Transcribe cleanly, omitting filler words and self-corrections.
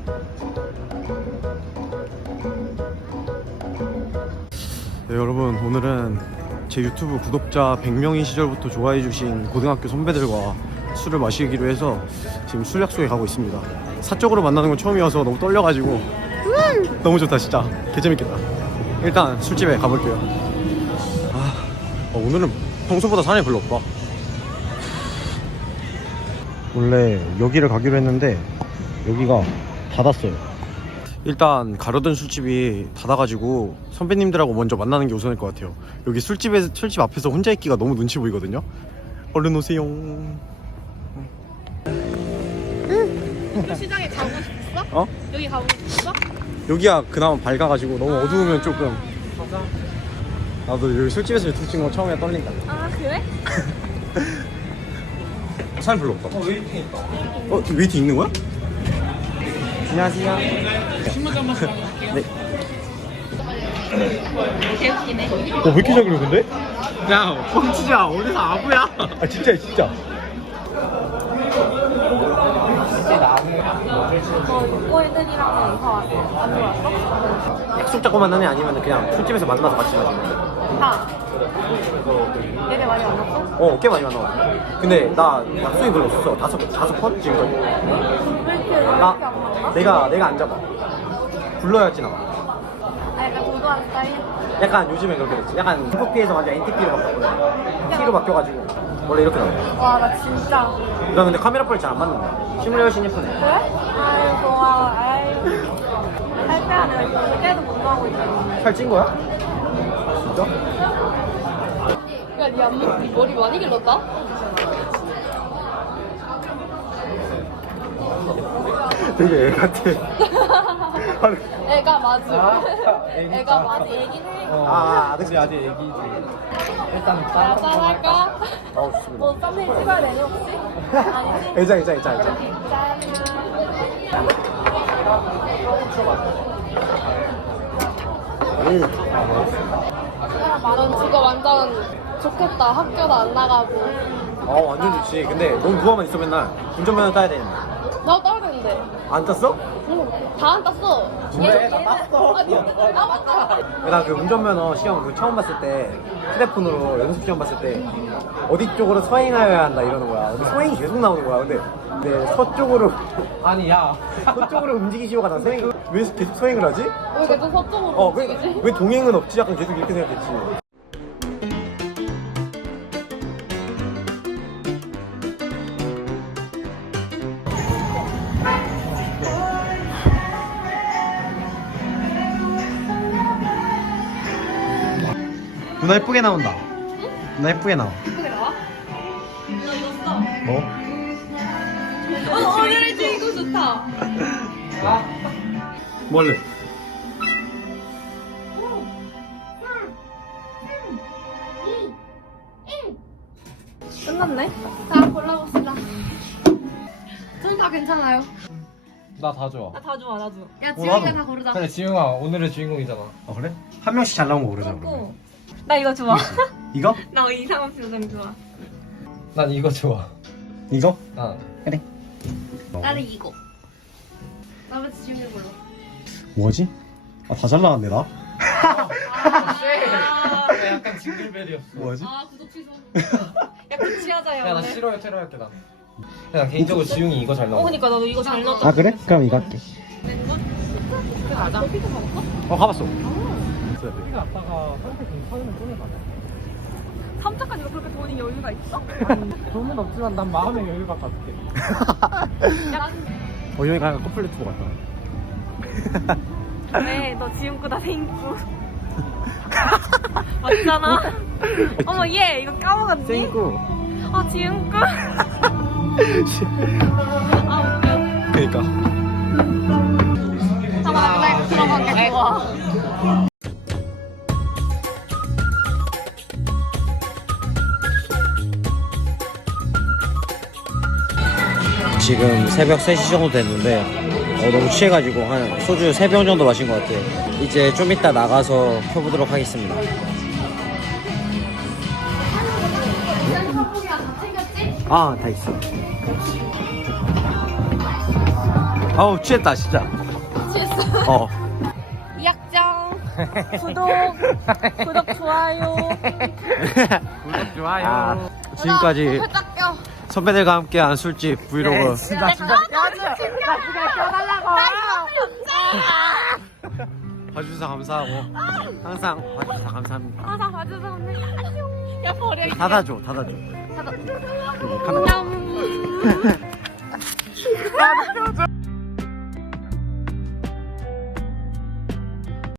네, 여러분 오늘은 제 유튜브 구독자 100명인 시절부터 좋아해주신 고등학교 선배들과 술을 마시기로 해서 지금 술 약속에 가고 있습니다. 사적으로 만나는 건 처음이어서 너무 떨려가지고 너무 좋다 진짜. 개재밌겠다. 일단 술집에 가볼게요. 오늘은 평소보다 사람이 별로 없다. 원래 여기를 가기로 했는데 여기가 닫았어요. 일단 가려던 술집이 닫아가지고 선배님들하고 먼저 만나는 게 우선일 것 같아요. 여기 술집 앞에서 혼자 있기가 너무 눈치 보이거든요. 얼른 오세요. 시장에 가고 싶었어? 어? 여기 가고 싶었어? 여기가 그나마 밝아가지고 너무 어두우면 조금. 나도 여기 술집에서 유튜브 찍은 거 처음에 떨린다. 아 그래? 사람 별로 없다. 웨이팅 있다. 웨이팅 있는 거야? 안녕하세요. 네. 개웃기네. 왜 이렇게 잘 그려 근데? 야, 뻥치자. 어디서 아부야? 아 진짜 진짜. 너 꼬리들이랑 이사 왔어? 안 들어왔어? 약속 잡고 만나네 아니면 그냥 술집에서 만나서 같이 마시는 다. 얘네 많이 만났어? 꽤 많이 만나. 근데 나 약속이 별로 없었어. 다섯 번 지금까지. 왜 이렇게 안 만나? 내가 안 잡아. 불러야지 나와. 아 약간 도도한 스타일? 약간 요즘에 그렇게 됐지. 약간 TV에서 완전 NTP로 바뀌었거든. T로 바뀌어가지고 원래 이렇게 나와. 와 나 진짜. 나 근데 카메라 빨 잘 안 맞는다. 실물이 훨씬 예쁘네. 그래? 아유 고마워. 아유. 살 빼야 내가 이거 깨도 못 나오고 있잖아. 살찐 거야? 진짜? 야니 앞머리 네 머리 많이 길렀다? 되게 애 같아. 애가 맞지? 애기다. 애가 맞지 애긴 해. 아직 아직 애기지. 일단 나 짠할까? 좋습니다. 뭐 썸네일 찍어야 되니 혹시? 아니지? 애자. 짠. 넌 지금 완전 좋겠다. 학교도 안 나가고. 완전 좋지. 근데 넌 누워만 있어 맨날. 운전면허 따야 되는데. 나 따야 되는데. 안 땄어? 응, 다 안 땄어. 왜? 나 땄어. 아니, 나 맞다. 나 그 운전면허 시험 그 처음 봤을 때 휴대폰으로 연습 시험 봤을 때 어디 쪽으로 서행하여야 한다 이러는 거야. 근데 서행이 계속 나오는 거야. 근데 서쪽으로 아니, 야. 서쪽으로 움직이시오가 난 서행 왜 계속 서행을 하지? 왜 계속 서쪽으로 움직이지? 왜 동행은 없지? 약간 계속 이렇게 생각했지. 누나 예쁘게 나온다. 누나 예쁘게 나와. 예쁘게 나와? 뭐? 오늘의 주인공 좋다. 뭐 할래? 끝났네. 자, 골라봅시다. 전 다 괜찮아요. 나 다 좋아. 다 좋아, 나도. 야, 나도. 지영이가 다 고르자. 그래, 지웅아. 오늘의 주인공이잖아. 그래? 한 명씩 잘 나온 거 고르자 그러면. 고. 나 이거 좋아. 이거? 나 이상한 표정 좋아. 난 이거 좋아. 이거? 난. 그래. 나는 이거. 나부터 지영이 골라. 뭐지? 다 잘 나왔네 나. 약간 징글벨이었어. 뭐지? 구독 취소. 야, 구치하자, 야, 나 싫어요, 테러할게, 난. 야, 나 개인적으로 지웅이 이거 잘 나와. 그러니까 나도 이거 잘 넣었다. 그래? 그럼 이거 할게. 가자. 피자 먹었어? 가봤어. 우리가 아빠가 상태 괜찮으면 꺼내봐요. 3차까지 너 그렇게 돈이 여유가 있어? 돈은 없지만 난 마음의 여유가 갖게. 야, 여기 가면 커플 유튜버 같다. 왜? 너 지훈꾸다 생구. 맞잖아. 어머 얘 이거 까먹었니? 쌩구. 지훈꾸. 아 웃겨. 그니까. 잠깐만 나 이거 들어가게 좋아. 지금 새벽 3시 정도 됐는데 너무 취해가지고 한 소주 3병 정도 마신 것 같아요. 이제 좀 이따 나가서 펴보도록 하겠습니다. 다 있어. 아우 취했다 진짜. 취했어. 어. 이학정 구독 좋아요. 구독 좋아요. 지금까지 닦여. 선배들과 함께한 술집 브이로그 나 진짜 나 진짜 껴달라고. 봐주셔서 감사하고 항상 봐주셔서 감사합니다. 항상 봐줘서 감사합니다. 안녕. 야 버려. 닫아줘. 닫아. 카메라. 안녕.